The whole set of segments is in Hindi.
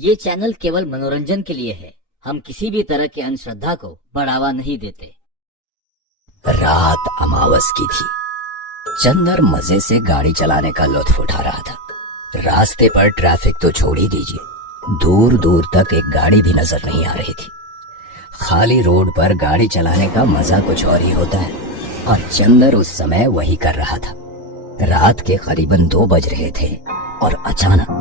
ये चैनल केवल मनोरंजन के लिए है। हम किसी भी तरह की अंधश्रद्धा को बढ़ावा नहीं देते। रात अमावस की थी। चंदर मजे से गाड़ी चलाने का लुत्फ उठा रहा था। रास्ते पर ट्रैफिक तो छोड़ ही दीजिए, दूर दूर तक एक गाड़ी भी नजर नहीं आ रही थी। खाली रोड पर गाड़ी चलाने का मजा कुछ और ही होता है, और चंदर उस समय वही कर रहा था। रात के करीबन 2 बज रहे थे और अचानक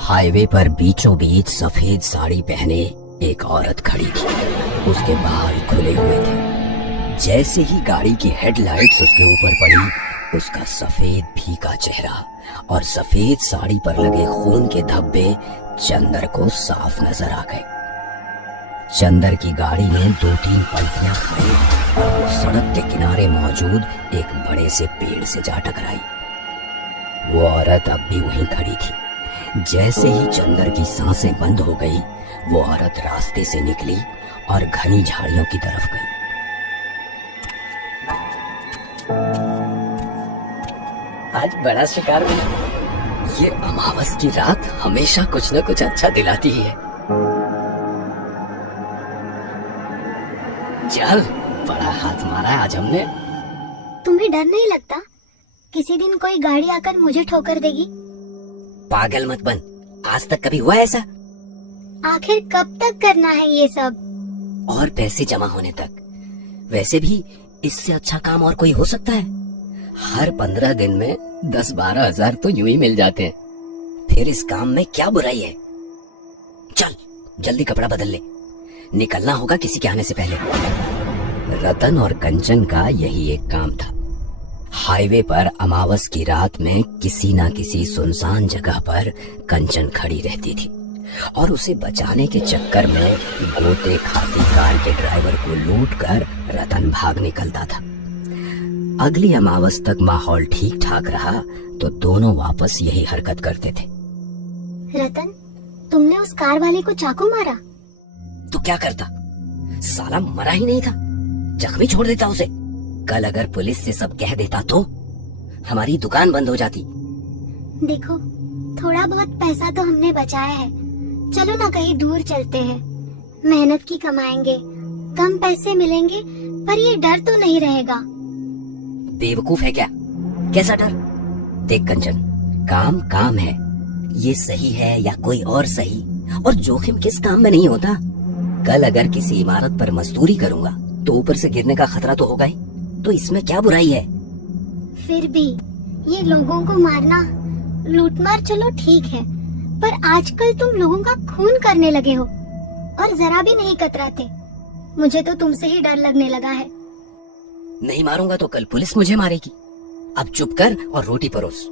हाईवे पर बीचों बीच सफेद साड़ी पहने एक औरत खड़ी थी। उसके बाल खुले हुए थे। जैसे ही गाड़ी की हेडलाइट्स उसके ऊपर पड़ी, उसका सफेद फीका चेहरा और सफेद साड़ी पर लगे खून के धब्बे चंदर को साफ नजर आ गए। चंदर की गाड़ी ने 2-3 पलटियां खाई और वो सड़क के किनारे मौजूद एक बड़े से पेड़ से जा टकराई। वो औरत अब भी वहीं खड़ी थी। जैसे ही चंदर की सांसें बंद हो गई, वो औरत रास्ते से निकली और घनी झाड़ियों की तरफ गई। आज बड़ा शिकार मिला। ये अमावस की रात हमेशा कुछ न कुछ अच्छा दिलाती ही है। चल, बड़ा हाथ मारा आज हमने। तुम्हें डर नहीं लगता किसी दिन कोई गाड़ी आकर मुझे ठोकर देगी? पागल मत बन, आज तक कभी हुआ ऐसा? आखिर कब तक करना है ये सब? और पैसे जमा होने तक। वैसे भी इससे अच्छा काम और कोई हो सकता है? हर 15 दिन में 10-12 हजार तो यूं ही मिल जाते हैं। फिर इस काम में क्या बुराई है? चल जल्दी कपड़ा बदल ले, निकलना होगा किसी के आने से पहले। रतन और कंचन का यही एक काम था। हाईवे पर अमावस की रात में किसी ना किसी सुनसान जगह पर कंचन खड़ी रहती थी और उसे बचाने के चक्कर में गोते खाती कार के ड्राइवर को लूटकर रतन भाग निकलता था। अगली अमावस तक माहौल ठीक ठाक रहा तो दोनों वापस यही हरकत करते थे। रतन, तुमने उस कार वाले को चाकू मारा? तो क्या करता, साला मरा ही नहीं था, जख्मी छोड़ देता उसे। कल अगर पुलिस से सब कह देता तो हमारी दुकान बंद हो जाती। देखो, थोड़ा बहुत पैसा तो हमने बचाया है, चलो ना कहीं दूर चलते हैं। मेहनत की कमाएंगे, कम पैसे मिलेंगे, पर ये डर तो नहीं रहेगा। बेवकूफ है क्या? कैसा डर? देख कंचन, काम काम है, ये सही है या कोई और सही, और जोखिम किस काम में नहीं होता। कल अगर किसी इमारत पर मजदूरी करूंगा तो ऊपर से गिरने का खतरा तो होगा ही, तो इसमें क्या बुराई है? फिर भी ये लोगों को मारना, लूटमार चलो ठीक है, पर आजकल तुम लोगों का खून करने लगे हो और जरा भी नहीं कतराते। मुझे तो तुमसे ही डर लगने लगा है। नहीं मारूंगा तो कल पुलिस मुझे मारेगी। अब चुप कर और रोटी परोस।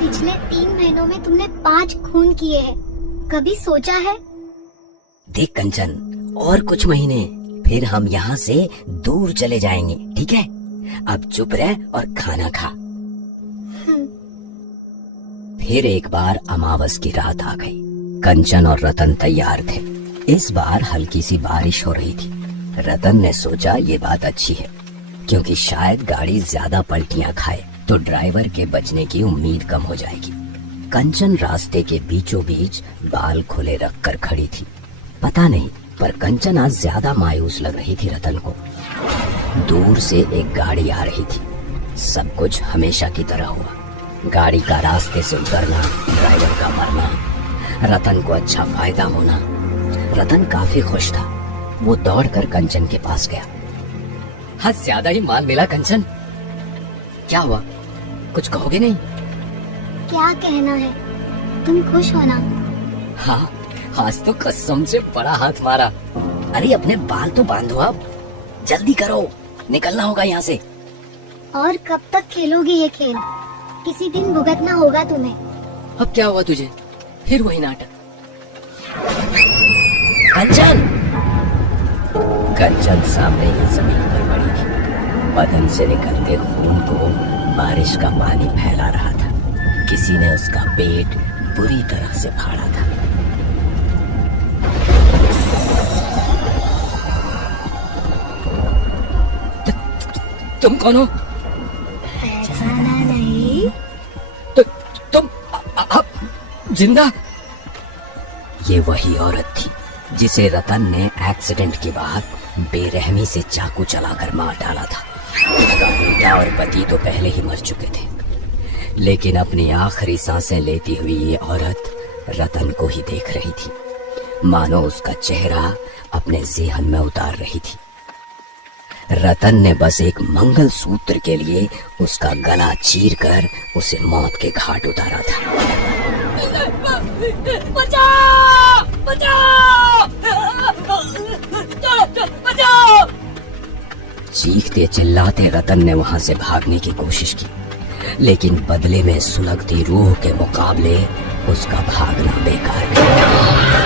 पिछले 3 महीनों में तुमने 5 खून किए हैं, कभी सोचा है? देख कंचन, और कुछ महीने फिर हम यहाँ से दूर चले जाएंगे, ठीक है? अब चुप रह और खाना खा। फिर एक बार अमावस की रात आ गई। कंचन और रतन तैयार थे। इस बार हल्की सी बारिश हो रही थी। रतन ने सोचा ये बात अच्छी है, क्योंकि शायद गाड़ी ज्यादा पलटियां खाए तो ड्राइवर के बचने की उम्मीद कम हो जाएगी। कंचन रास्ते के बीचों बीच बाल खुले रखकर खड़ी थी। पता नहीं, पर कंचन आज ज्यादा मायूस लग रही थी रतन को। दूर से एक गाड़ी आ रही थी। सब कुछ हमेशा की तरह हुआ। गाड़ी का रास्ते से उतरना, ड्राइवर का मरना, रतन को अच्छा फायदा होना। रतन काफी खुश था। वो दौड़कर कंचन के पास गया। हाँ, ज्यादा ही माल मिला कंचन। क्या हुआ, कुछ कहोगे नहीं? क्या कहना है, तुम खुश हो ना? हाँ, आज तो कसम से बड़ा हाथ मारा। अरे अपने बाल तो बांधो, अब जल्दी करो, निकलना होगा यहाँ से। और कब तक खेलोगे ये खेल? किसी दिन भुगतना होगा तुम्हें। अब क्या हुआ तुझे? फिर वही नाटक। कंचन! कंचन सामने ही जमीन पर पड़ी थी। बदन से निकलते खून को बारिश का पानी फैला रहा था। किसी ने उसका पेट बुरी तरह से फाड़ा था। तुम कौन हो? पहचाना नहीं? तुम जिंदा? ये वही औरत थी जिसे रतन ने एक्सीडेंट के बाद बेरहमी से चाकू चलाकर मार डाला था। उसका बेटा और पति तो पहले ही मर चुके थे, लेकिन अपनी आखिरी सांसें लेती हुई ये औरत रतन को ही देख रही थी, मानो उसका चेहरा अपने ज़हन में उतार रही थी। रतन ने बस एक मंगल सूत्र के लिए उसका गला चीरकर उसे मौत के घाट उतारा था। बचाओ! बचाओ! बचाओ! चीखते चिल्लाते रतन ने वहां से भागने की कोशिश की, लेकिन बदले में सुलगती रूह के मुकाबले उसका भागना बेकार गया।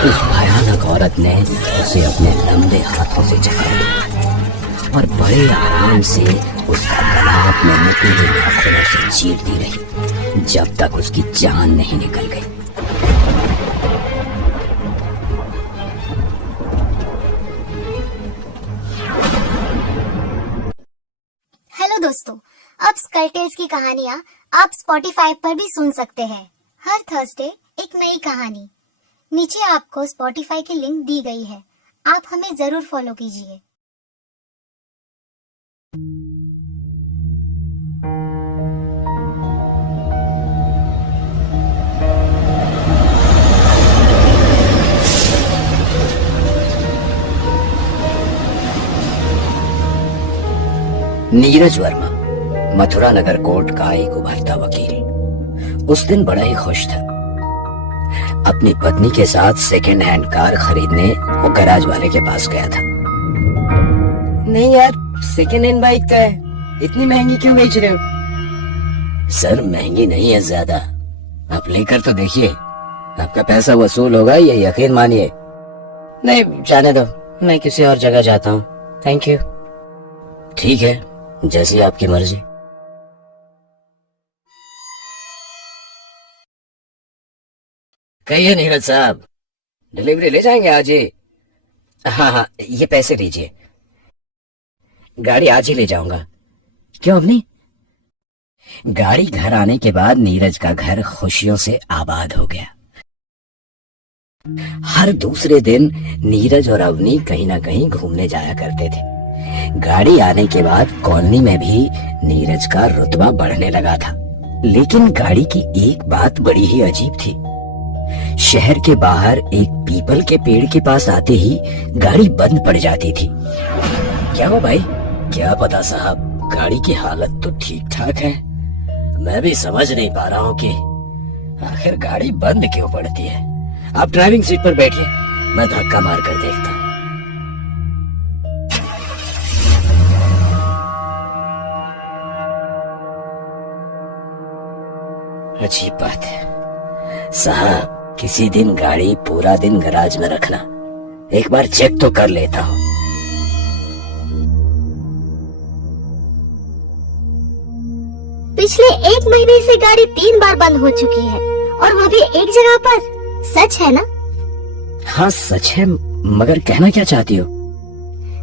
उस भयानक औरत ने उसे अपने लंबे हाथों से जकड़ लिया और बड़े आराम से उसका गला अपने नुकीले नाखूनों से चीरती रही जब तक उसकी जान नहीं निकल गई। हेलो दोस्तों, अब स्कल टेल्स की कहानियाँ आप स्पॉटिफाई पर भी सुन सकते हैं। हर थर्सडे एक नई कहानी। नीचे आपको स्पॉटिफाई की लिंक दी गई है, आप हमें जरूर फॉलो कीजिए। नीरज वर्मा मथुरा नगर कोर्ट का एक उभरता वकील उस दिन बड़ा ही खुश था। अपनी पत्नी के साथ सेकेंड हैंड कार खरीदने वो गैराज वाले के पास गया था। नहीं यार, सेकेंड हैंड बाइक का है, इतनी महंगी क्यों बेच रहे हो? सर महंगी नहीं है ज्यादा, आप लेकर तो देखिए, आपका पैसा वसूल होगा, ये यकीन मानिए। नहीं जाने दो, मैं किसी और जगह जाता हूँ, थैंक यू। ठीक है, जैसी आपकी मर्जी। कहिए नीरज साहब, डिलीवरी ले जाएंगे आज ही? हाँ, ये पैसे दीजिए, गाड़ी आज ही ले जाऊंगा। क्यों अपनी? गाड़ी घर आने के बाद नीरज का घर खुशियों से आबाद हो गया। हर दूसरे दिन नीरज और अवनी कहीं ना कहीं घूमने जाया करते थे। गाड़ी आने के बाद कॉलोनी में भी नीरज का रुतबा बढ़ने लगा था, लेकिन गाड़ी की एक बात बड़ी ही अजीब थी। शहर के बाहर एक पीपल के पेड़ के पास आते ही गाड़ी बंद पड़ जाती थी। क्या हो भाई? क्या पता साहब, गाड़ी की हालत तो ठीक ठाक है, मैं भी समझ नहीं पा रहा हूँ कि आखिर गाड़ी बंद क्यों पड़ती है। आप ड्राइविंग सीट पर बैठिए, मैं धक्का मार कर देखता हूँ। अजीब बात है साहब, किसी दिन गाड़ी पूरा दिन गैराज में रखना, एक बार चेक तो कर लेता हूँ। पिछले 1 महीने से गाड़ी 3 बार बंद हो चुकी है, और वो भी एक जगह पर। सच है ना? हाँ सच है, मगर कहना क्या चाहती हो?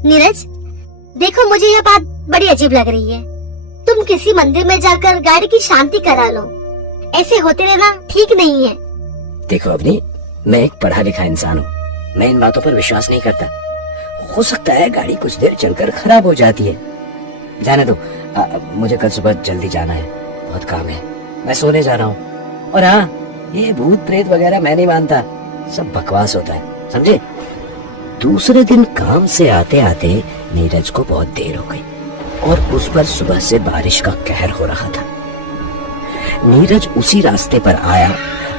नीरज, देखो मुझे यह बात बड़ी अजीब लग रही है। तुम किसी मंदिर में जाकर गाड़ी की शांति करा लो, ऐसे होते रहना ठीक नहीं है। देखो अवनी, मैं एक पढ़ा लिखा इंसान हूँ, मैं इन बातों पर विश्वास नहीं करता। हो सकता है गाड़ी कुछ देर चलकर खराब हो जाती है। जाने दो, मुझे कल सुबह जल्दी जाना है, बहुत काम है, मैं सोने जा रहा हूँ। और हाँ, ये भूत प्रेत वगैरह मैं नहीं मानता, सब बकवास होता है, समझे? दूसरे दिन काम से आते आते नीरज को बहुत देर हो गई और उस पर सुबह से बारिश का कहर हो रहा था। नीरज उसी रास्ते पर आया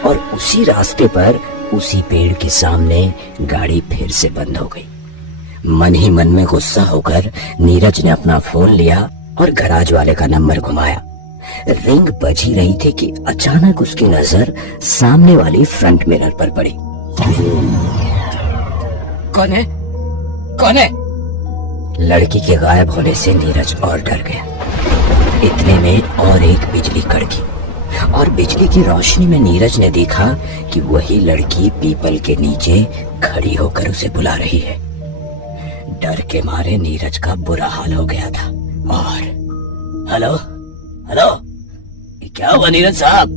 और उसी रास्ते पर उसी पेड़ के सामने गाड़ी फिर से बंद हो गई। मन ही मन में गुस्सा होकर नीरज ने अपना फोन लिया और गैराज वाले का नंबर घुमाया। रिंग बज ही रही थी कि अचानक उसकी नजर सामने वाली फ्रंट मिरर पर पड़ी। कौन है? कौन है? लड़की के गायब होने से नीरज और डर गया। इतने में और एक बिजली कड़की और बिजली की रोशनी में नीरज ने देखा कि वही लड़की पीपल के नीचे खड़ी होकर उसे बुला रही है। डर के मारे नीरज का बुरा हाल हो गया था। और हेलो हेलो, क्या हुआ नीरज साहब?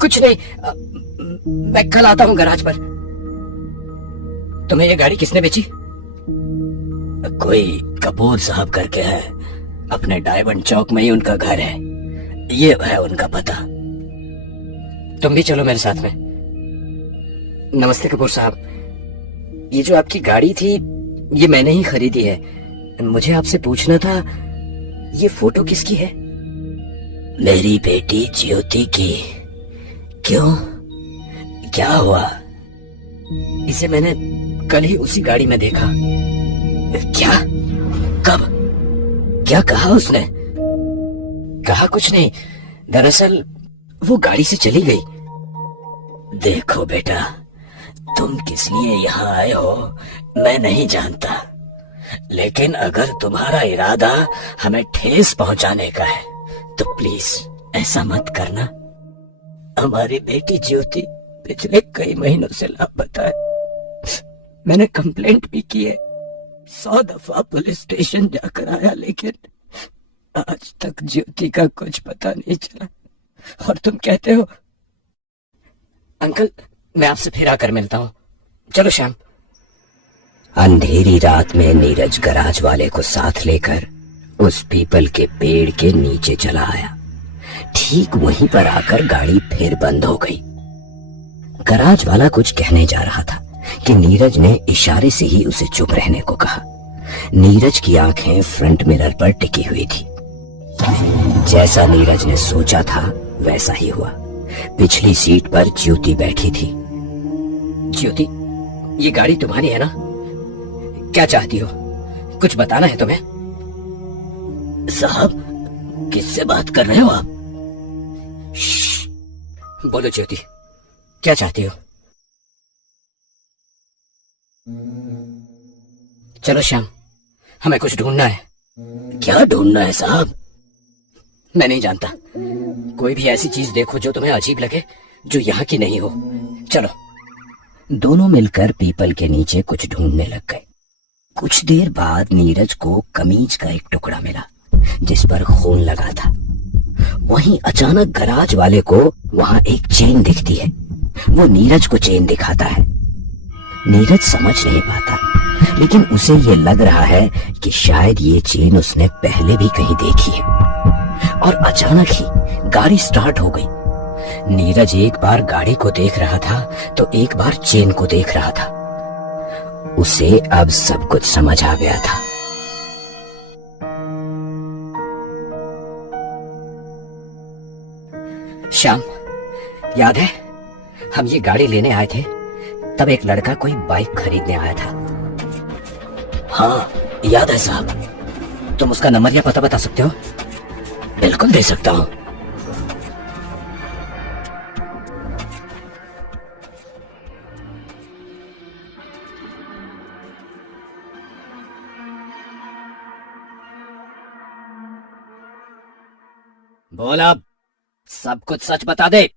कुछ नहीं, मैं कल आता हूँ गैराज पर। तुम्हें ये गाड़ी किसने बेची? कोई कपूर साहब करके है, अपने डायमंड चौक में ही उनका घर है, ये है उनका पता। तुम भी चलो मेरे साथ में। नमस्ते कपूर साहब, ये जो आपकी गाड़ी थी ये मैंने ही खरीदी है। मुझे आपसे पूछना था, ये फोटो किसकी है? मेरी बेटी ज्योति की। क्यों, क्या हुआ? इसे मैंने कल ही उसी गाड़ी में देखा। क्या? कब? क्या कहा उसने? कहा कुछ नहीं, दरअसल वो गाड़ी से चली गई। देखो बेटा, तुम किस लिए यहाँ आए हो मैं नहीं जानता, लेकिन अगर तुम्हारा इरादा हमें ठेस पहुंचाने का है तो प्लीज ऐसा मत करना। हमारी बेटी ज्योति पिछले कई महीनों से लापता है। मैंने कंप्लेंट भी की है, 100 दफा पुलिस स्टेशन जाकर आया, लेकिन आज तक ज्योति का कुछ पता नहीं चला। और तुम कहते हो? अंकल, मैं आपसे फिर आकर मिलता हूँ। चलो श्याम। अंधेरी रात में नीरज गराज वाले को साथ लेकर उस पीपल के पेड़ के नीचे चला आया। ठीक वहीं पर आकर गाड़ी फिर बंद हो गई। गराज वाला कुछ कहने जा रहा था कि नीरज ने इशारे से ही उसे चुप रहने को कहा। नीरज की आंखें फ्रंट मिरर पर टिकी हुई थी। जैसा नीरज ने सोचा था वैसा ही हुआ। पिछली सीट पर ज्योति बैठी थी। ज्योति, ये गाड़ी तुम्हारी है ना? क्या चाहती हो? कुछ बताना है तुम्हें? साहब, किससे बात कर रहे हो आप? बोलो ज्योति, क्या चाहती हो? चलो श्याम, हमें कुछ ढूंढना है। क्या ढूंढना है साहब? मैं नहीं जानता, कोई भी ऐसी चीज देखो जो तुम्हें अजीब लगे, जो यहाँ की नहीं हो। चलो। दोनों मिलकर पीपल के नीचे कुछ ढूंढने लग गए। कुछ देर बाद नीरज को कमीज का एक टुकड़ा मिला जिस पर खून लगा था। वहीं अचानक गराज वाले को वहां एक चेन दिखती है। वो नीरज को चेन दिखाता है। नीरज समझ नहीं पाता, लेकिन उसे ये लग रहा है कि शायद ये चेन उसने पहले भी कहीं देखी है। और अचानक ही गाड़ी स्टार्ट हो गई। नीरज एक बार गाड़ी को देख रहा था तो एक बार चेन को देख रहा था। उसे अब सब कुछ समझ आ गया था। श्याम, याद है हम ये गाड़ी लेने आए थे, तब एक लड़का कोई बाइक खरीदने आया था। हाँ याद है साहब। तुम उसका नंबर या पता बता सकते हो? बिल्कुल दे सकता हूं। बोल, अब सब कुछ सच बता दे,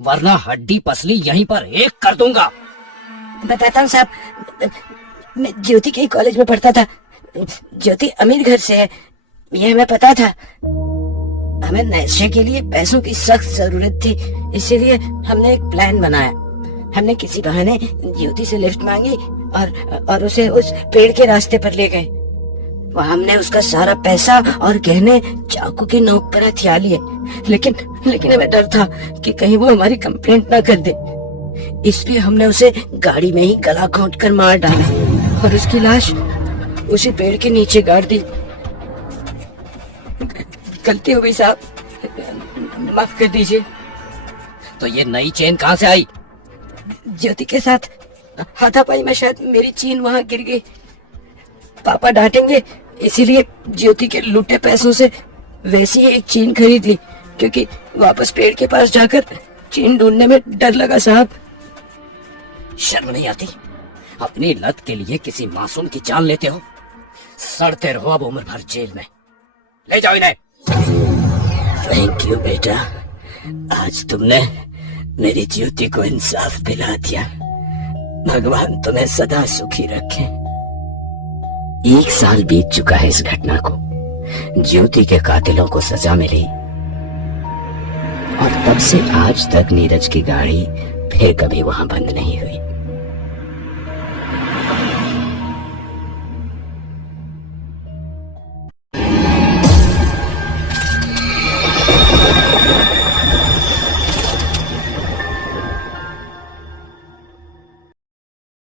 वरना हड्डी पसली यहीं पर एक कर दूंगा। बताता हूँ साहब, मैं ज्योति के कॉलेज में पढ़ता था। ज्योति अमीर घर से है, ये हमें पता था। हमें नशे के लिए पैसों की सख्त जरूरत थी, इसीलिए हमने एक प्लान बनाया। हमने किसी बहाने ज्योति से लिफ्ट मांगी और उसे उस पेड़ के रास्ते पर ले गए। वहाँ हमने उसका सारा पैसा और गहने चाकू की नोक पर हथिया लिए, लेकिन हमें डर था कि कहीं वो हमारी कंप्लेंट ना कर दे, इसलिए हमने उसे गाड़ी में ही गला घोंट कर मार डाला और उसकी लाश उसी पेड़ के नीचे गाड़ दी। गलती हो गई साहब, माफ कर दीजिए। तो ये नई चेन कहाँ से आई? ज्योति के साथ हाथापाई में शायद मेरी चेन वहाँ गिर गई। पापा डांटेंगे, इसीलिए ज्योति के लूटे पैसों से वैसी ही एक चेन खरीद ली, क्योंकि वापस पेड़ के पास जाकर चेन ढूंढने में डर लगा साहब। शर्म नहीं आती? अपनी लत के लिए किसी मासूम की जान लेते हो। सड़ते रहो अब उम्र भर जेल में। ले जाओ इन्हें। थैंक यू बेटा, आज तुमने मेरी ज्योति को इंसाफ दिला दिया। भगवान तुम्हें सदा सुखी रखे। 1 साल बीत चुका है इस घटना को। ज्योति के कातिलों को सजा मिली, और तब से आज तक नीरज की गाड़ी फिर कभी वहां बंद नहीं हुई।